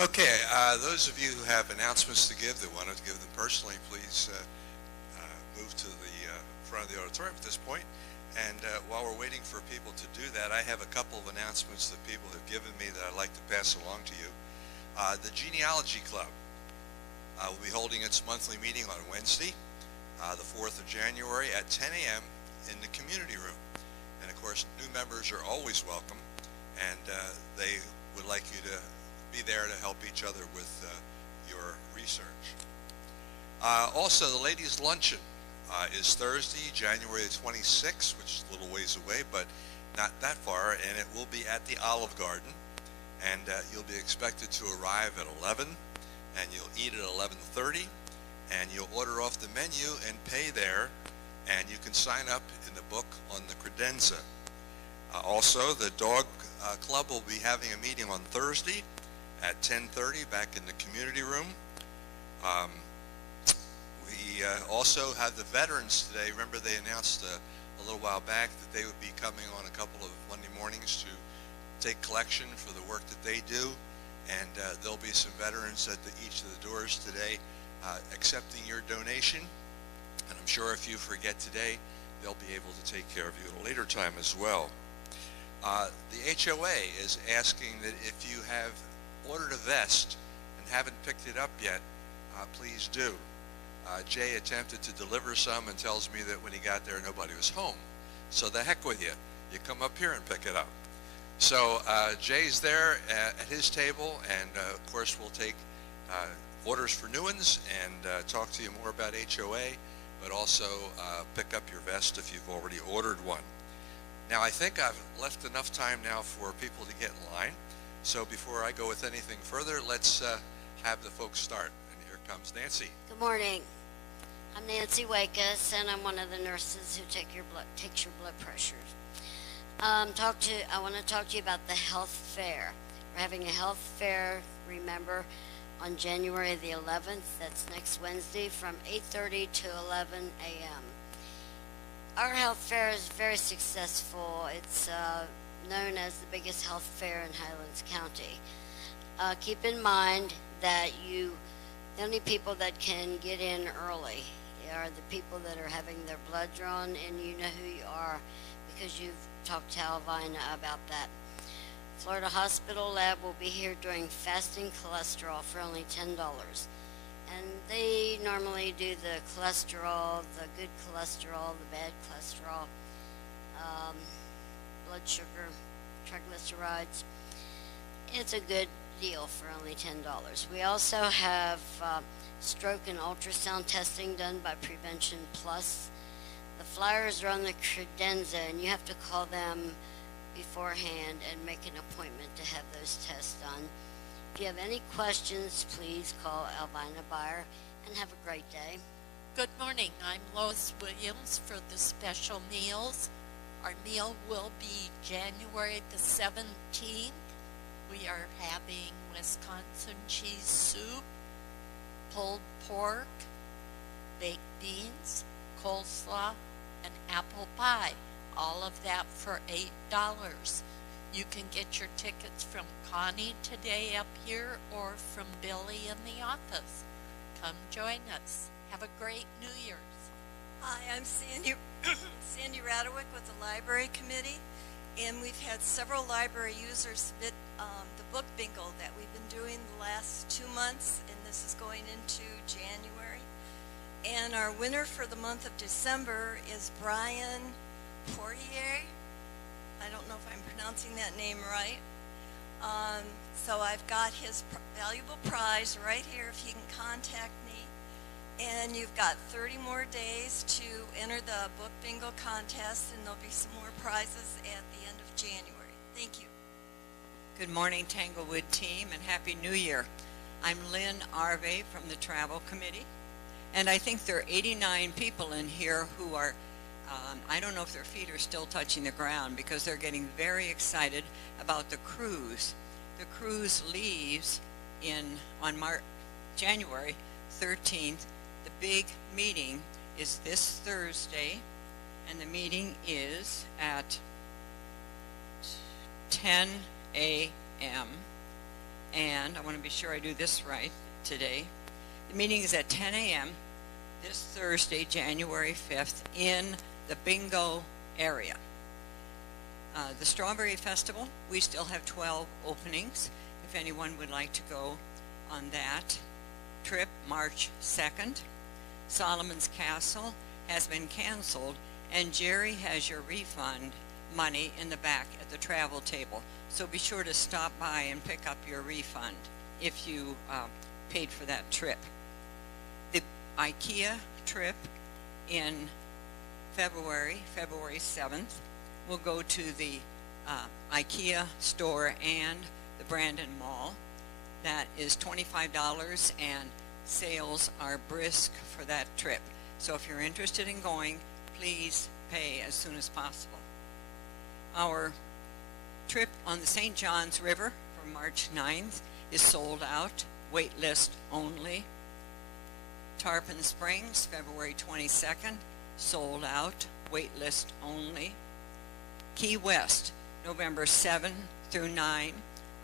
Okay, those of you who have announcements to give that want to give them personally, please move to the front of the auditorium at this point. And while we're waiting for people to do that, I have a couple of announcements that people have given me that I'd like to pass along to you. The Genealogy Club will be holding its monthly meeting on Wednesday, the 4th of January at 10 a.m. in the community room. And of course, new members are always welcome, and they would like you to be there to help each other with your research. Also, the ladies' luncheon is Thursday, January 26th, which is a little ways away, but not that far, and it will be at the Olive Garden. And you'll be expected to arrive at 11, and you'll eat at 11:30, and you'll order off the menu and pay there, and you can sign up in the book on the credenza. Also, the dog club will be having a meeting on Thursday at 10:30 back in the community room. We also have the veterans today. Remember, they announced a little while back that they would be coming on a couple of Monday mornings to take collection for the work that they do, and there'll be some veterans at each of the doors today accepting your donation. And I'm sure if you forget today, they'll be able to take care of you at a later time as well. The HOA is asking that if you have ordered a vest and haven't picked it up yet, please do. Jay attempted to deliver some and tells me that when he got there, nobody was home. So the heck with you. You come up here and pick it up. So Jay's there at his table, and of course we'll take orders for new ones and talk to you more about HOA, but also pick up your vest if you've already ordered one. Now, I think I've left enough time now for people to get in line. So before I go with anything further, let's have the folks start. And here comes Nancy. Good morning. I'm Nancy Wakus, and I'm one of the nurses who takes your blood pressures. I want to talk to you about the health fair. We're having a health fair, remember, on January the 11th. That's next Wednesday from 8:30 to 11 a.m. Our health fair is very successful. It's known as the biggest health fair in Highlands County. Keep in mind that the only people that can get in early are the people that are having their blood drawn, and you know who you are because you've talked to Alvina about that. Florida Hospital Lab will be here doing fasting cholesterol for only $10. And they normally do the cholesterol, the good cholesterol, the bad cholesterol, blood sugar, triglycerides. It's a good deal for only $10. We also have stroke and ultrasound testing done by Prevention Plus. The flyers are on the credenza, and you have to call them beforehand and make an appointment to have those tests done. If you have any questions, please call Alvina Byer, and have a great day. Good morning. I'm Lois Williams for the special meals. Our meal will be January the 17th. We are having Wisconsin cheese soup, pulled pork, baked beans, coleslaw, and apple pie. All of that for $8. You can get your tickets from Connie today up here or from Billy in the office. Come join us. Have a great New Year's. Hi, I'm Sandy Radowick with the Library Committee, and we've had several library users submit the book bingo that we've been doing the last 2 months, and this is going into January. And our winner for the month of December is Brian Poirier. I don't know if I'm pronouncing that name right. So I've got his valuable prize right here if he can contact me. And you've got 30 more days to enter the book bingo contest, and there'll be some more prizes at the end of January. Thank you. Good morning, Tanglewood team, and Happy New Year. I'm Lynn Arve from the Travel Committee, and I think there are 89 people in here who are I don't know if their feet are still touching the ground because they're getting very excited about the cruise. The cruise leaves on January 13th. The big meeting is this Thursday, and the meeting is at 10 a.m. and and I want to be sure I do this right today. The meeting is at 10 a.m. this Thursday, January 5th, in the bingo area. The Strawberry Festival, we still have 12 openings. If anyone would like to go on that trip, March 2nd. Solomon's Castle has been canceled, and Jerry has your refund money in the back at the travel table. So be sure to stop by and pick up your refund if you paid for that trip. The IKEA trip in February 7th, will go to the IKEA store and the Brandon Mall. That is $25, and sales are brisk for that trip. So if you're interested in going, please pay as soon as possible. Our trip on the St. Johns River for March 9th is sold out, wait list only. Tarpon Springs, February 22nd, sold out, wait list only. Key West, November 7 through 9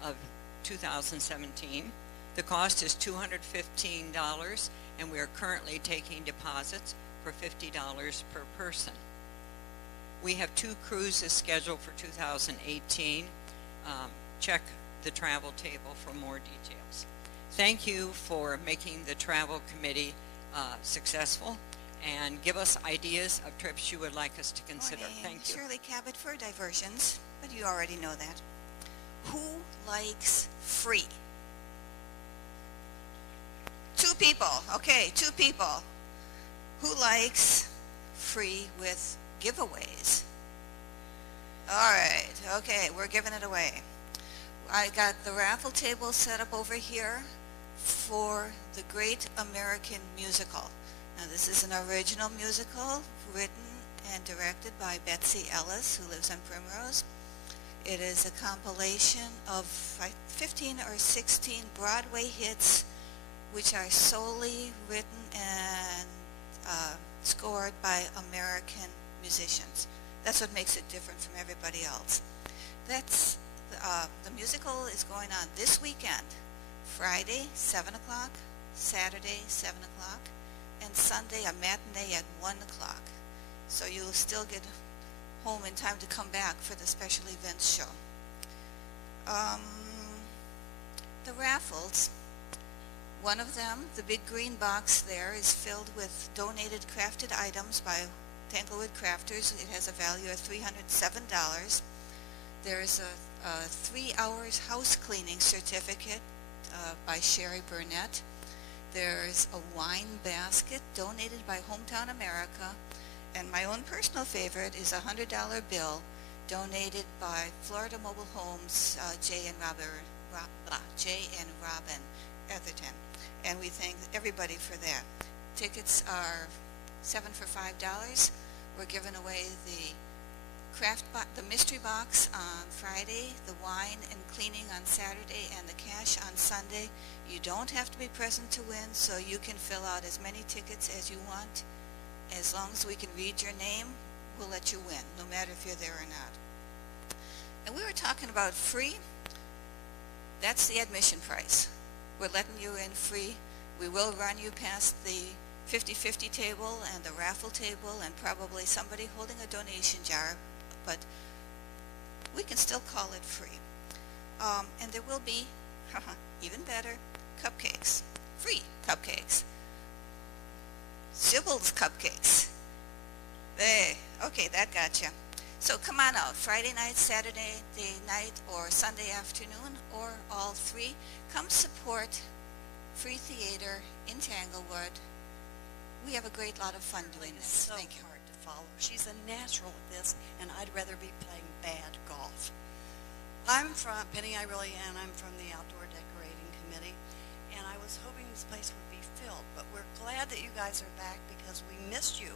of 2017. The cost is $215, and we are currently taking deposits for $50 per person. We have 2 cruises scheduled for 2018. Check the travel table for more details. Thank you for making the travel committee successful, and give us ideas of trips you would like us to consider. Morning. Thank you. Shirley Cabot for Diversions, but you already know that. Who likes free? 2 people. Okay, 2 people. Who likes free with giveaways? All right. Okay, we're giving it away. I got the raffle table set up over here for the Great American Musical. Now, this is an original musical written and directed by Betsy Ellis, who lives on Primrose. It is a compilation of 15 or 16 Broadway hits, which are solely written and scored by American musicians. That's what makes it different from everybody else. That's the musical is going on this weekend, Friday, 7 o'clock, Saturday, 7 o'clock, and Sunday a matinee at 1 o'clock. So you'll still get home in time to come back for the special events show. The raffles, one of them, the big green box there, is filled with donated crafted items by Tanglewood Crafters. It has a value of $307. There's a 3 hours house cleaning certificate by Sherry Burnett. There's a wine basket donated by Hometown America. And my own personal favorite is a $100 bill donated by Florida Mobile Homes, Jay and Robin Etherton. And we thank everybody for that. Tickets are $7 for $5. We're giving away the the mystery box on Friday, the wine and cleaning on Saturday, and the cash on Sunday. You don't have to be present to win, so you can fill out as many tickets as you want. As long as we can read your name, we'll let you win, no matter if you're there or not. And we were talking about free. That's the admission price. We're letting you in free. We will run you past the 50-50 table and the raffle table and probably somebody holding a donation jar, but we can still call it free. And there will be, even better, cupcakes. Free cupcakes. Sybil's cupcakes. Okay, that got you. So come on out, Friday night, Saturday night, or Sunday afternoon, or all 3. Come support Free Theater in Tanglewood. We have a great lot of fun doing this. So Thank you. hard to follow. She's a natural at this, and I'd rather be playing bad golf. I'm from Penny Ireli, and I'm from the Outdoor Decorating Committee, and I was hoping this place would be filled, but we're glad that you guys are back because we missed you,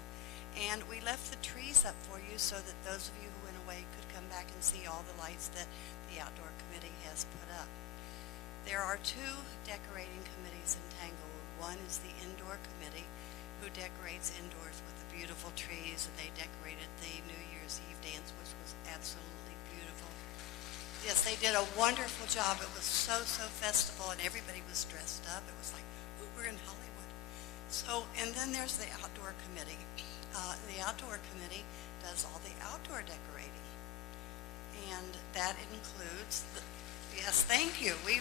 and we left the trees up for you so that those of you who went away could come back and see all the lights that the Outdoor Committee has put up. There are 2 decorating committees in Tanglewood. One is the Indoor Committee, who decorates indoors with the beautiful trees, and they decorated the New Year's Eve dance, which was absolutely beautiful. Yes, they did a wonderful job. It was so festival, and everybody was dressed up. It was like, ooh, we're in Hollywood. So, and then there's the outdoor committee. The outdoor committee does all the outdoor decorating. And that includes, yes, thank you. We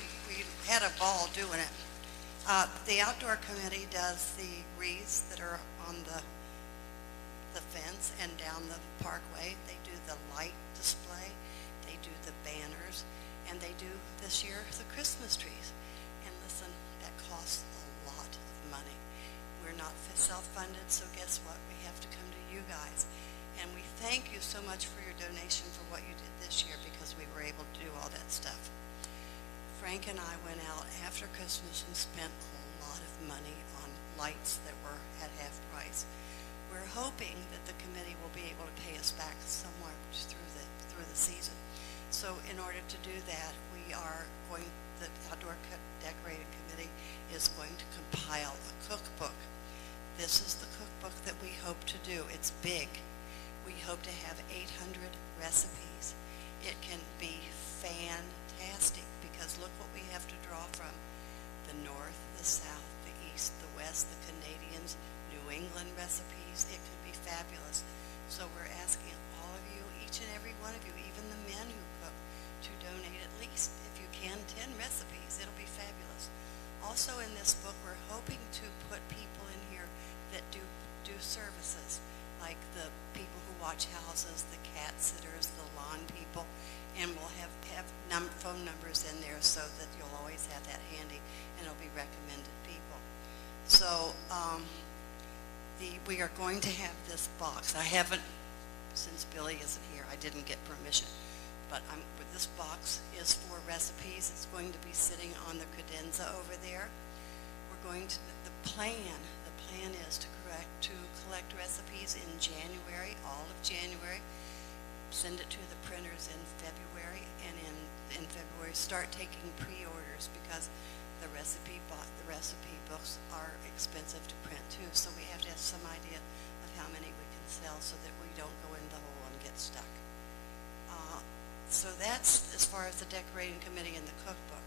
had a ball doing it. The outdoor committee does the wreaths that are on the fence and down the parkway. They do the light display. They do the banners. And they do, this year, the Christmas trees. And listen, that costs a lot of money. We're not self-funded, so guess what? We have to come to you guys. And we thank you so much for your donation for what you did this year, because we were able to do all that stuff. Frank and I went out after Christmas and spent a lot of money on lights that were at half price. We're hoping that the committee will be able to pay us back somewhere through the season. So in order to do that, the Outdoor Decorating Committee is going to compile a cookbook. This is the cookbook that we hope to do. It's big. We hope to have 800 recipes. It can be fantastic, because look what we have to draw from. The North, the South, the East, the West, the Canadians, New England recipes. It could be fabulous. So we're asking all of you, each and every one of you, even the men who cook, to donate at least, if you can, 10 recipes. It'll be fabulous. Also in this book, we're hoping to put people in here that do services, like the people who watch houses, the cat sitters, the lawn people, and we'll have phone numbers in there so that you'll always have that handy, and it'll be recommended people. So we are going to have this box. I haven't, since Billy isn't here, I didn't get permission, but this box is for recipes. It's going to be sitting on the credenza over there. We're going to, the plan is to collect recipes in January, all of January, send it to the printers in February, and in February start taking pre-orders, because the recipe books are expensive to print too, so we have to have some idea of how many we can sell so that we don't go in the hole and get stuck. So that's as far as the decorating committee and the cookbook.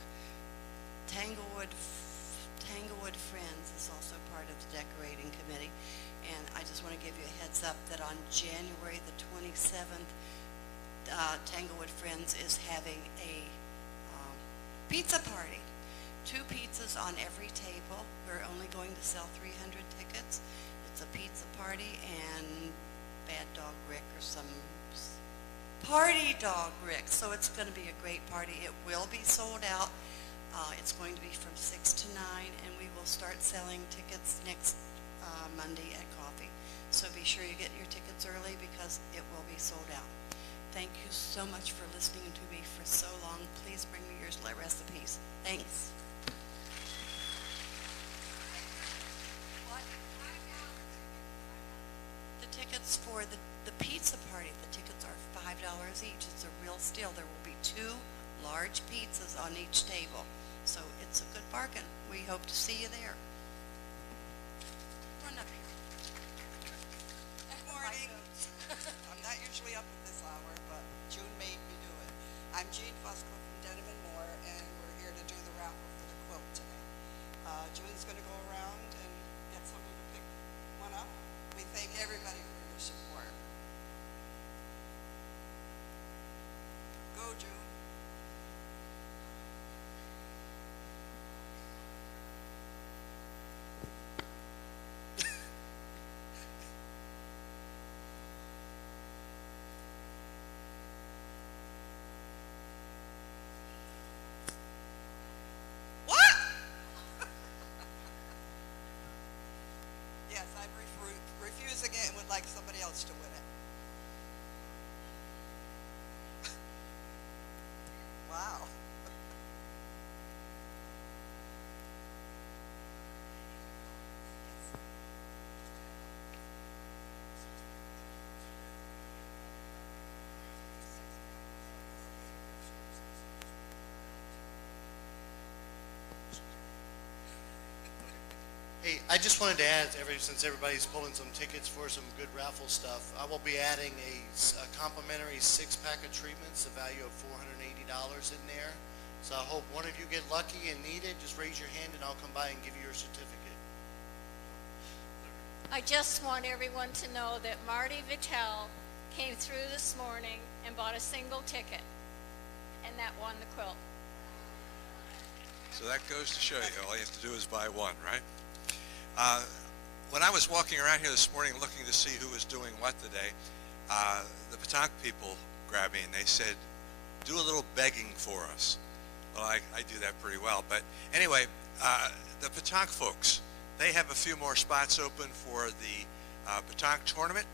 Tanglewood Friends is also part of the decorating committee, and I just want to give you a heads up that on January the 27th, Tanglewood Friends is having a pizza party. 2 pizzas on every table. We're only going to sell 300 tickets. It's a pizza party, and Bad Dog Rick or some Party Dog Rick. So it's going to be a great party. It will be sold out. It's going to be from 6 to 9, and we will start selling tickets next Monday at coffee. So be sure you get your tickets early, because it will be sold out. Thank you so much for listening to me for so long. Please bring me your recipes. Thanks. The tickets for the pizza party, the tickets are $5 each. It's a real steal. There will be 2 large pizzas on each table. So it's a good bargain. We hope to see you there. Run up here. Good morning. I'm not usually up at this hour, but June made me do it. I'm Jean Fusco from Denham and Moore, and we're here to do the raffle for the quilt today. June's going to go around and get somebody to pick one up. We thank everybody for your support. Go, June. Yes, I'm refusing it and would like somebody else to win it. Wow. Hey, I just wanted to add, since everybody's pulling some tickets for some good raffle stuff, I will be adding a complimentary 6-pack of treatments, a value of $480 in there. So I hope one of you get lucky and need it. Just raise your hand and I'll come by and give you your certificate. I just want everyone to know that Marty Vitale came through this morning and bought a single ticket, and that won the quilt. So that goes to show you, all you have to do is buy one, right? When I was walking around here this morning looking to see who was doing what today, the Petanque people grabbed me and they said, do a little begging for us. Well, I do that pretty well. But anyway, the Petanque folks, they have a few more spots open for the Petanque tournament,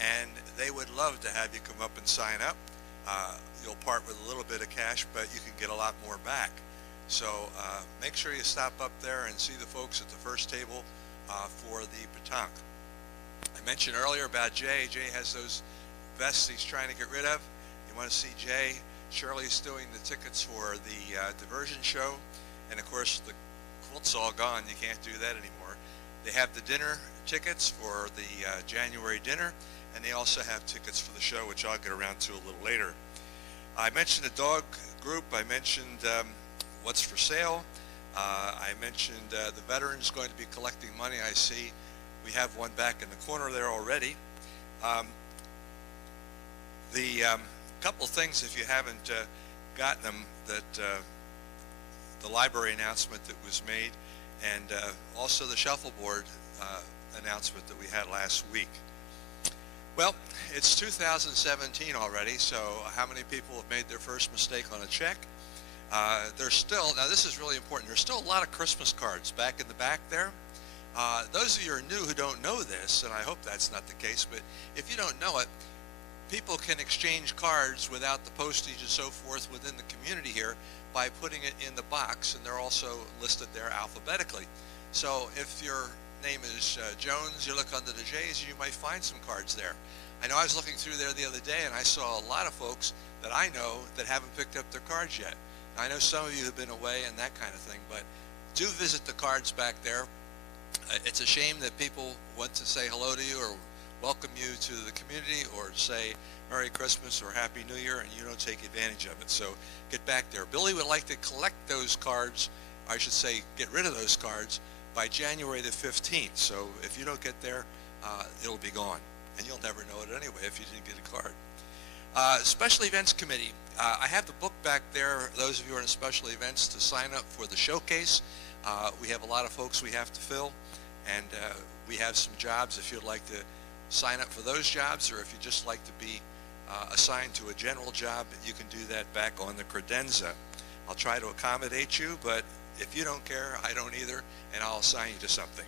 and they would love to have you come up and sign up. You'll part with a little bit of cash, but you can get a lot more back. So make sure you stop up there and see the folks at the first table for the Petanque. I mentioned earlier about Jay. Jay has those vests he's trying to get rid of. You want to see Jay? Shirley's doing the tickets for the diversion show. And of course, the quilt's all gone. You can't do that anymore. They have the dinner tickets for the January dinner, and they also have tickets for the show, which I'll get around to a little later. I mentioned the dog group. I mentioned what's for sale. I mentioned the veterans going to be collecting money. I see we have one back in the corner there already. The couple things, if you haven't gotten them, that the library announcement that was made, and also the shuffleboard announcement that we had last week. Well, it's 2017 already, so how many people have made their first mistake on a check? There's still, now this is really important, there's still a lot of Christmas cards back in the back there. Those of you who are new who don't know this, and I hope that's not the case, but if you don't know it, people can exchange cards without the postage and so forth within the community here by putting it in the box, and they're also listed there alphabetically. So if your name is Jones, you look under the J's, you might find some cards there. I know I was looking through there the other day, and I saw a lot of folks that I know that haven't picked up their cards yet. I know some of you have been away and that kind of thing, but do visit the cards back there. It's a shame that people want to say hello to you or welcome you to the community or say Merry Christmas or Happy New Year, and you don't take advantage of it. So get back there. Billy would like to collect those cards, I should say get rid of those cards, by January the 15th. So if you don't get there, it'll be gone. And you'll never know it anyway if you didn't get a card. Special Events Committee. I have the book back there, those of you who are in special events, to sign up for the showcase. We have a lot of folks we have to fill, and we have some jobs if you'd like to sign up for those jobs, or if you'd just like to be assigned to a general job, you can do that back on the credenza. I'll try to accommodate you, but if you don't care, I don't either, and I'll assign you to something.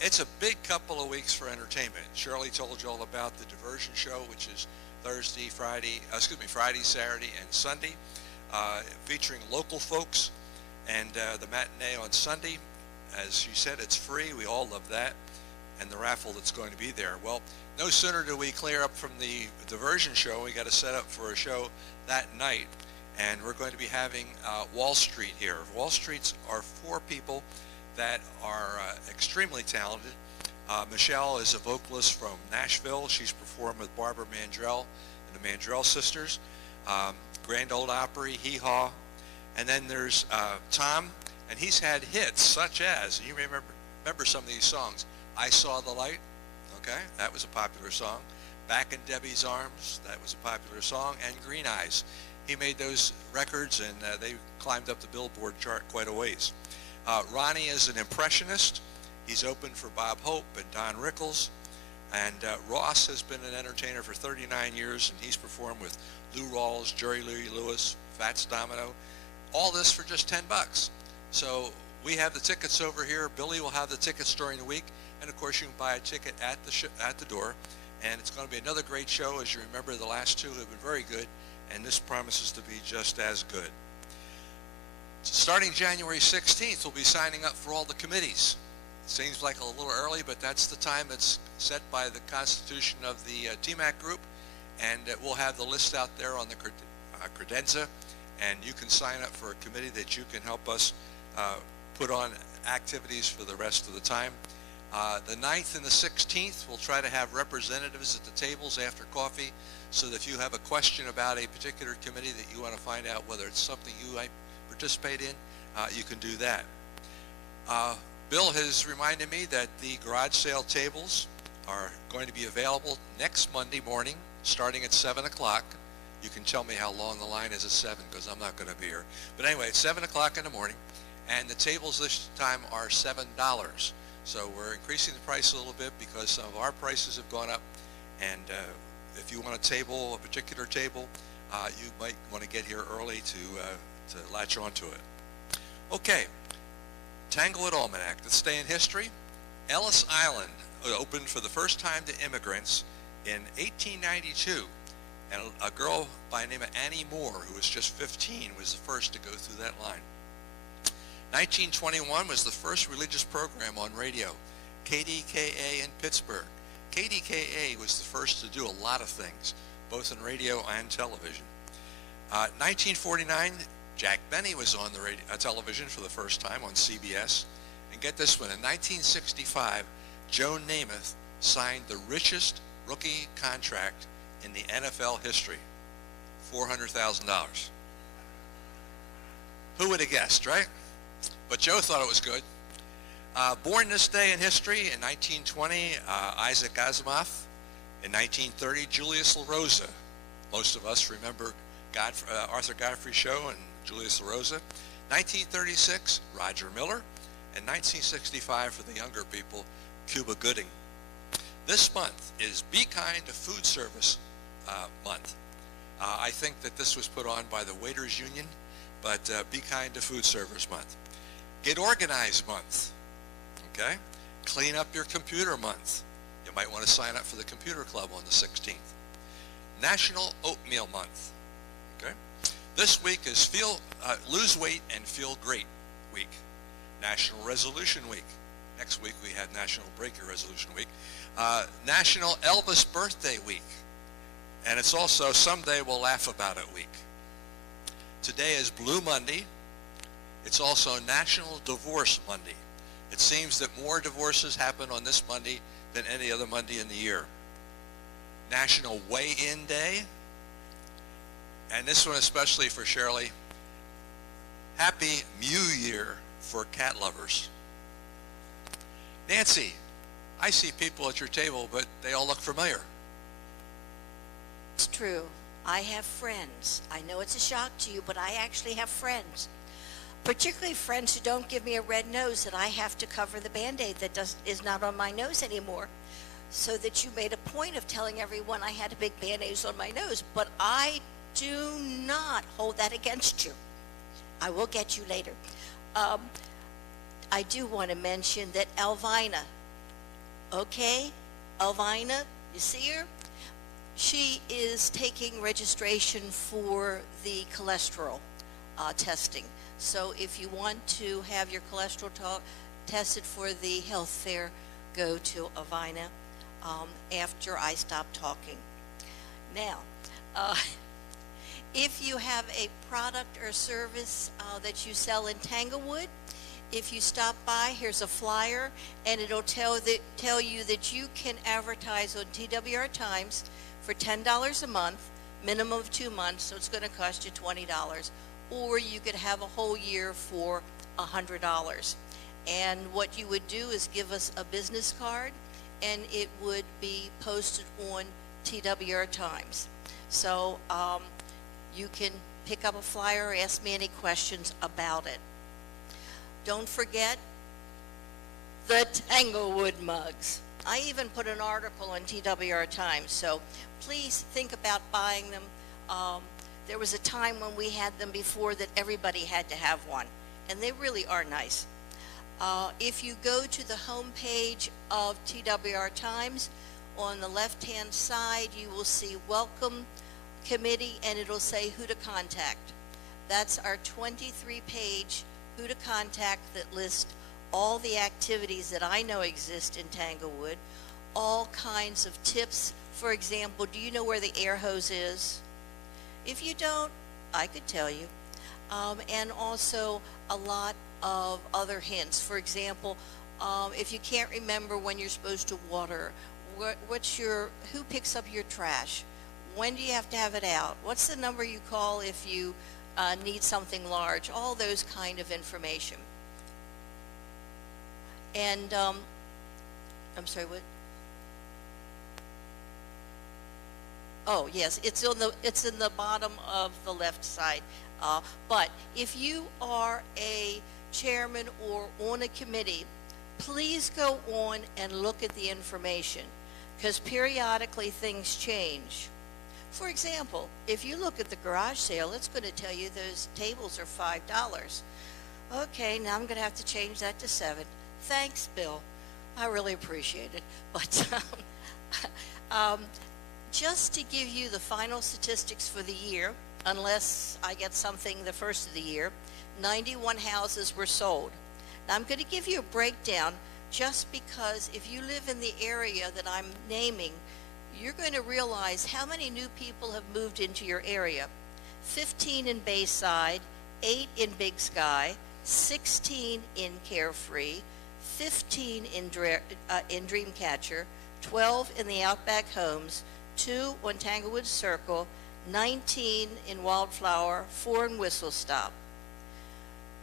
It's a big couple of weeks for entertainment. Shirley told you all about the diversion show, which is Friday, Saturday, and Sunday, featuring local folks, and the matinee on Sunday. As she said, it's free. We all love that. And the raffle that's going to be there. Well, no sooner do we clear up from the diversion show, we got to set up for a show that night. And we're going to be having Wall Street here. Wall Streets are 4 people that are extremely talented. Michelle is a vocalist from Nashville. She's performed with Barbara Mandrell and the Mandrell Sisters. Grand Ole Opry, Hee Haw. And then there's Tom, and he's had hits such as, you remember some of these songs, I Saw the Light, okay, that was a popular song. Back in Debbie's Arms, that was a popular song, and Green Eyes. He made those records, and they climbed up the Billboard chart quite a ways. Ronnie is an impressionist. He's opened for Bob Hope and Don Rickles. And Ross has been an entertainer for 39 years, and he's performed with Lou Rawls, Jerry Lee Lewis, Fats Domino. All this for just $10. So we have the tickets over here. Billy will have the tickets during the week. And of course, you can buy a ticket at the door. And it's going to be another great show. As you remember, the last 2 have been very good, and this promises to be just as good. Starting January 16th, we'll be signing up for all the committees. It seems like a little early, but that's the time that's set by the constitution of the TMAC group, and we'll have the list out there on the credenza, and you can sign up for a committee that you can help us put on activities for the rest of the time. The 9th and the 16th, we'll try to have representatives at the tables after coffee, so that if you have a question about a particular committee that you want to find out whether it's something you might participate in, you can do that. Bill has reminded me that the garage sale tables are going to be available next Monday morning, starting at 7 o'clock. You can tell me how long the line is at 7, because I'm not going to be here. But anyway, it's 7 o'clock in the morning, and the tables this time are $7. So we're increasing the price a little bit because some of our prices have gone up, and if you want a table, a particular table, you might want to get here early to latch onto it. Okay, Tanglewood Almanac. Let's stay in history. Ellis Island opened for the first time to immigrants in 1892, and a girl by the name of Annie Moore, who was just 15, was the first to go through that line. 1921 was the first religious program on radio, KDKA in Pittsburgh. KDKA was the first to do a lot of things, both in radio and television. 1949, Jack Benny was on the television for the first time on CBS. And get this one, in 1965, Joe Namath signed the richest rookie contract in the NFL history, $400,000. Who would have guessed, right? But Joe thought it was good. Born this day in history, in 1920, Isaac Asimov. In 1930, Julius LaRosa. Most of us remember Arthur Godfrey's show and Julius LaRosa. 1936, Roger Miller. And 1965, for the younger people, Cuba Gooding. This month is Be Kind to Food Service Month. I think that this was put on by the Waiters Union, but Be Kind to Food Service Month. Get Organized Month, okay? Clean Up Your Computer Month. You might want to sign up for the Computer Club on the 16th. National Oatmeal Month, okay? This week is Lose Weight and Feel Great Week. National Resolution Week. Next week we had National Break Your Resolution Week. National Elvis Birthday Week. And it's also Someday We'll Laugh About It Week. Today is Blue Monday. It's also National Divorce Monday. It seems that more divorces happen on this Monday than any other Monday in the year. National Weigh-In Day. And this one especially for Shirley. Happy Mew Year for cat lovers. Nancy, I see people at your table, but they all look familiar. It's true. I have friends. I know it's a shock to you, but I actually have friends. Particularly friends who don't give me a red nose that I have to cover the Band-Aid that is not on my nose anymore. So that you made a point of telling everyone I had a big Band-Aid on my nose. But I do not hold that against you. I will get you later. I do want to mention that Elvina, okay? Elvina, you see her? She is taking registration for the cholesterol testing. So if you want to have your cholesterol tested for the health fair, go to Elvina after I stop talking. Now, if you have a product or service that you sell in Tanglewood, if you stop by, here's a flyer, and it'll tell you that you can advertise on TWR Times for $10 a month, minimum of 2 months, so it's going to cost you $20. Or you could have a whole year for $100. And what you would do is give us a business card, and it would be posted on TWR Times. So you can pick up a flyer or ask me any questions about it. Don't forget the Tanglewood mugs. I even put an article on TWR Times, so please think about buying them. There was a time when we had them before that everybody had to have one, and they really are nice. If you go to the home page of TWR Times, on the left-hand side, you will see Welcome Committee, and it'll say who to contact. That's our 23-page who to contact that lists all the activities that I know exist in Tanglewood, all kinds of tips. For example, do you know where the air hose is? If you don't, I could tell you. And also a lot of other hints. For example, if you can't remember when you're supposed to water, who picks up your trash? When do you have to have it out? What's the number you call if you need something large? All those kind of information. And, I'm sorry, what? Oh, yes, it's in the bottom of the left side. But if you are a chairman or on a committee, please go on and look at the information, because periodically things change. For example, if you look at the garage sale, it's going to tell you those tables are $5. Okay, now I'm going to have to change that to $7. Thanks, Bill. I really appreciate it. But just to give you the final statistics for the year, unless I get something the first of the year, 91 houses were sold. Now I'm going to give you a breakdown just because if you live in the area that I'm naming, you're going to realize how many new people have moved into your area. 15 in Bayside, 8 in Big Sky, 16 in Carefree, 15 in Dreamcatcher, 12 in the Outback Homes, 2 on Tanglewood Circle, 19 in Wildflower, 4 in Whistle Stop.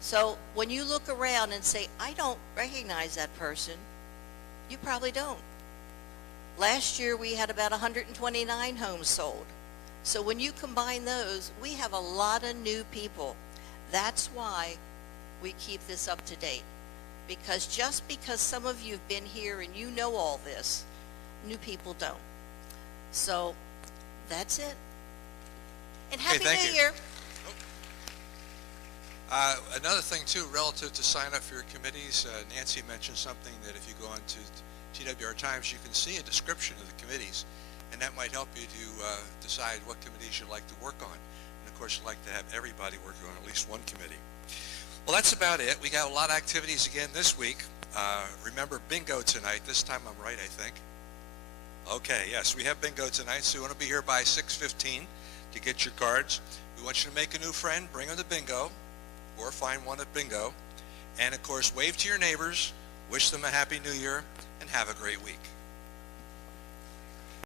So when you look around and say, I don't recognize that person, you probably don't. Last year we had about 129 homes sold. So when you combine those, we have a lot of new people. That's why we keep this up to date. Because just because some of you have been here and you know all this, new people don't. So that's it. And Happy thank New you. Year. Another thing too, relative to sign up for your committees, Nancy mentioned something that if you go onto TWR Times, you can see a description of the committees, and that might help you to decide what committees you'd like to work on. And of course, you'd like to have everybody working on at least one committee. Well, that's about it. We got a lot of activities again this week. Remember bingo tonight. This time I'm right, I think. Okay, yes, we have bingo tonight, so you want to be here by 6:15 to get your cards. We want you to make a new friend, bring them to bingo, or find one at bingo. And of course, wave to your neighbors, wish them a Happy New Year, and have a great week.